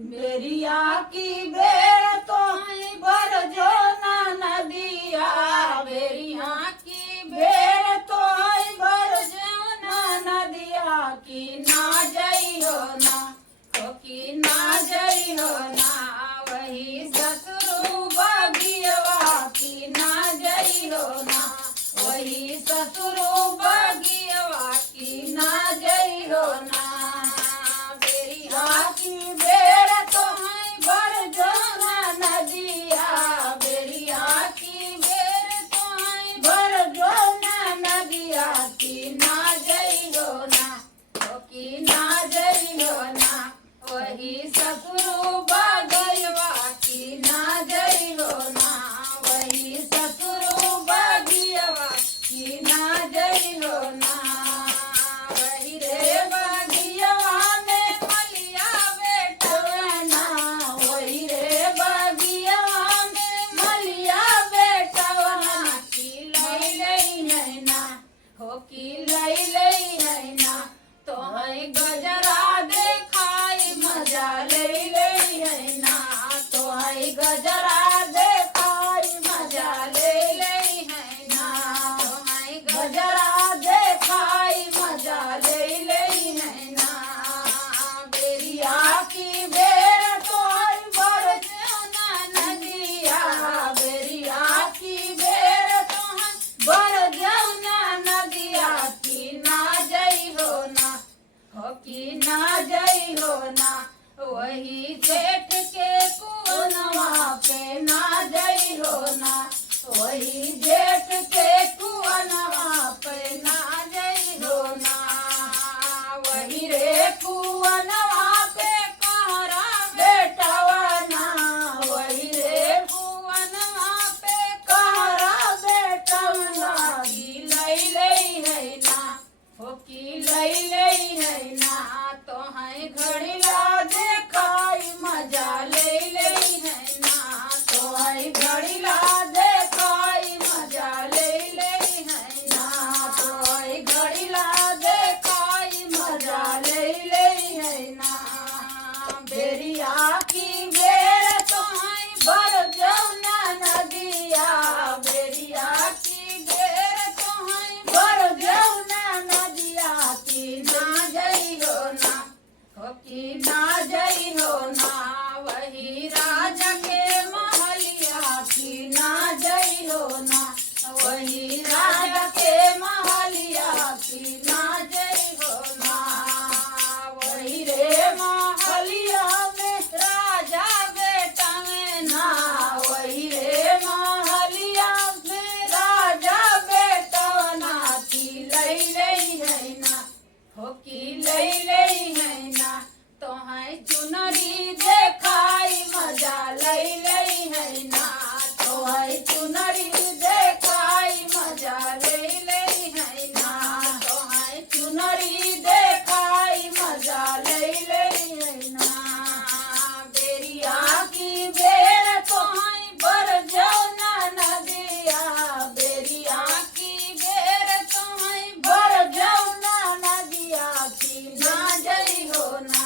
बेरिया की बेर तो बर जो ना नदिया, बेरिया की बेर तो बर जो ना नदिया, की ना जइयो ना, तो की ना जइयो ना, वही ससुरु बगियवा की ना जइयो ना, वही ससुरु बगियवा की ना जइयो ना। बेरिया की बेर तो बर जो ना नदिया, बेरिया की बेर तो बर जो ना नदिया, की ना जइयो ना, तो की ना जइयो ना, वही ससुरु बगियवा की ना जइयो ना, वही ससुरु बगियवा की ना जइयो ना। वही रे बगियवा में मलिया बेटवना, वही रे बगियवा में मलिया बेटवना, की लई लई है ना, हो की लई लई है ना, तो है गजरा देखाई मजा लई लई है ना, तो है गजरा देखाई मजा लई लई है ना, तो है गजरा देखाई मजा लई लई है ना। बेरिया की बेर तो बर जो ना नदिया, बेरिया की बेर तो बर जो ना नदिया, की ना जइहो ना, हो की ना जइहो ना, वही जेठ के कुवनवा पे ना जइहो ना, वही जेठ के कुवनवा पे ना जइहो ना। वही रे कुवनवा पे कहरा बेटवना, वही रे कुवनवा पे कहरा बेटवना, की लई लई है ना, हो की लई लई है ना, तो है घड़ीला देखाई मजा लई लई है ना, तो है घड़ीला देखाई मजा लई लई है ना, तो है घड़ीला देखाई मजा लई लई है ना। बेरिया की बेर तो बर जो ना नदिया, बेरिया की बेर तो बर जो ना नदिया, की ना जइयो ना, हो की ना जइयो ना, वही राजा के महलिया की ना जइयो ना, वही राजा के महलिया की ना जइयो ना। वही रे महलिया में राजा बेटवना, वही रे महलिया में राजा बेटवना, की लई लई है ना, हो की लई लई है ना, तो है चुनरी देखाई मजा लई लई है ना, तो है चुनरी देखाई मजा लई लई है ना, तो है चुनरी देखाई मजा लई लई है ना। बेरिया की बेर तो बर जो ना नदिया, बेरिया की बेर तो बर जो ना नदिया, की ना जइहो ना,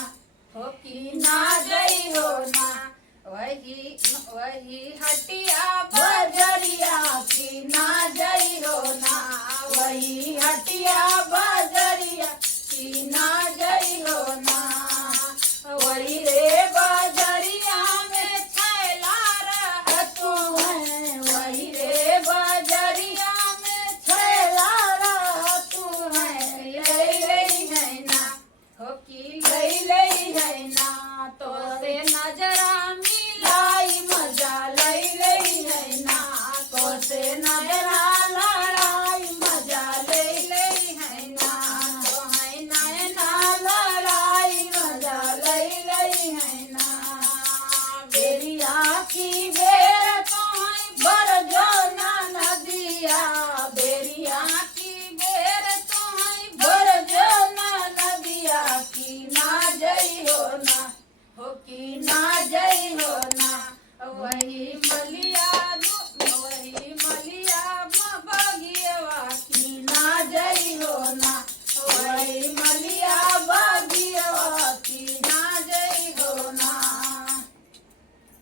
हो की ना जइहो ना, वही वही हटी